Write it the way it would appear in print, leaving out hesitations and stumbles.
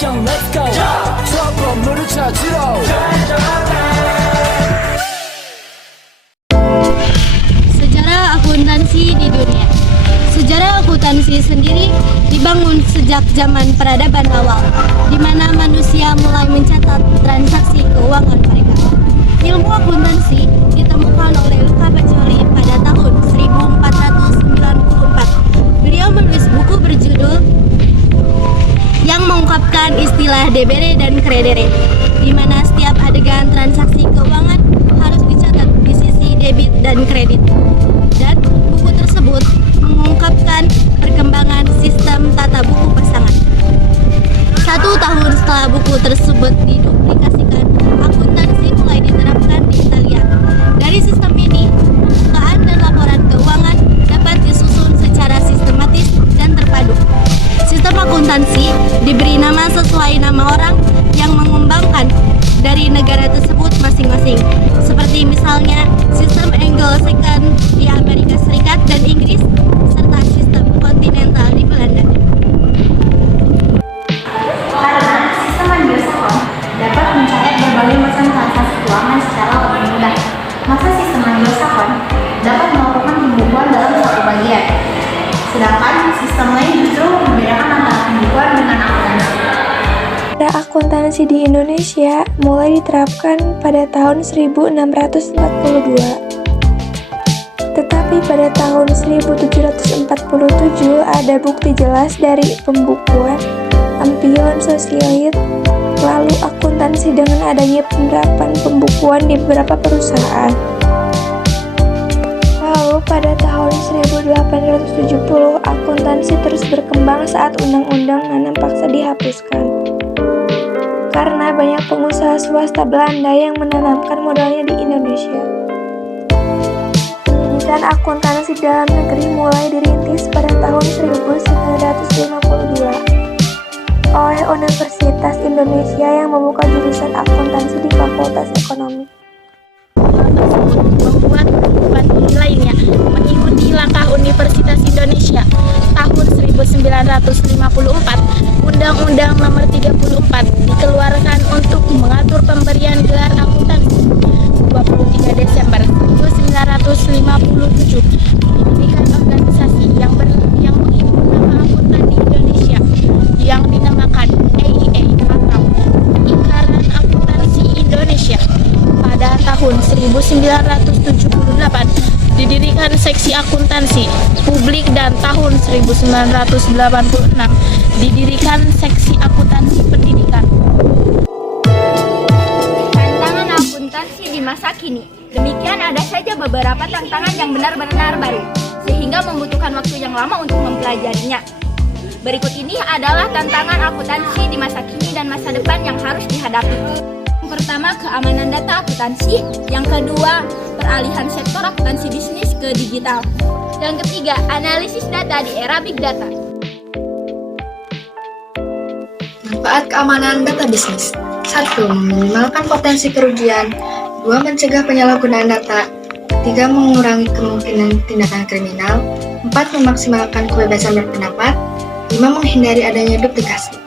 미션 let's go 저 건물을 찾으러 Sejarah akuntansi di dunia. Sejarah akuntansi sendiri dibangun sejak zaman peradaban awal, di mana manusia mulai mencatat transaksi keuangan mereka. Ilmu akuntansi ditemukan oleh Luca Pacioli pada tahun 1494. Beliau menulis buku berjudul yang mengungkapkan istilah debere dan credere, di mana setiap adegan transaksi keuangan harus dicatat di sisi debit dan kredit. Dan buku tersebut mengungkapkan perkembangan sistem tata buku pasangan. 1 tahun setelah buku tersebut diduplikasikan, akuntansi mulai diterapkan di Italia. Dari sistem ini, pembukaan dan laporan keuangan dapat disusun secara sistematis dan terpadu. Sistem akuntansi diberi nama sesuai nama orang yang mengembangkan dari negara tersebut masing-masing, seperti misalnya sistem Anglo-Saxon di Amerika Serikat dan Inggris, serta sistem kontinental di Belanda. Karena sistem Anglo-Saxon dapat mencatat berbagai macam transaksi keuangan secara lebih mudah, maka sistem Anglo-Saxon dapat melakukan pembukuan dalam satu bagian. Sedangkan sistem lain justru membedakan antara pembukuan dengan akuntansi. Akuntansi di Indonesia mulai diterapkan pada tahun 1642. Tetapi pada tahun 1747 ada bukti jelas dari pembukuan Ampion Sosioid. Lalu akuntansi dengan adanya penerapan pembukuan di beberapa perusahaan. Lalu pada tahun 1870 akuntansi terus berkembang saat Undang-Undang Nanam Paksa dihapuskan. Karena banyak pengusaha swasta Belanda yang menanamkan modalnya di Indonesia. Pendidikan akuntansi dalam negeri mulai dirintis pada tahun 1952 oleh Universitas Indonesia yang membuka jurusan akuntansi di Fakultas Ekonomi. Membuat bupati lainnya mengikuti langkah Universitas Indonesia tahun 1954. Undang-Undang Nomor 34 dikeluarkan untuk mengatur pemberian gelar akuntansi. 23 Desember 1957 didirikan organisasi yang menghimpun nama akuntan di Indonesia yang dinamakan AIA atau Ikatan Akuntansi Indonesia. Pada tahun 1978 didirikan seksi akuntansi publik dan tahun 1986 didirikan seksi akuntansi pendidikan. Tantangan akuntansi di masa kini. Demikian ada saja beberapa tantangan yang benar-benar baru, sehingga membutuhkan waktu yang lama untuk mempelajarinya. Berikut ini adalah tantangan akuntansi di masa kini dan masa depan yang harus dihadapi. Yang pertama, keamanan data akuntansi. Yang kedua, peralihan sektor akuntansi bisnis ke digital. Yang ketiga, analisis data di era big data. Manfaat keamanan data bisnis. 1. Meminimalkan potensi kerugian. 2. Mencegah penyalahgunaan data. 3. Mengurangi kemungkinan tindakan kriminal. 4. Memaksimalkan kebebasan berpendapat. 5. Menghindari adanya duplikasi.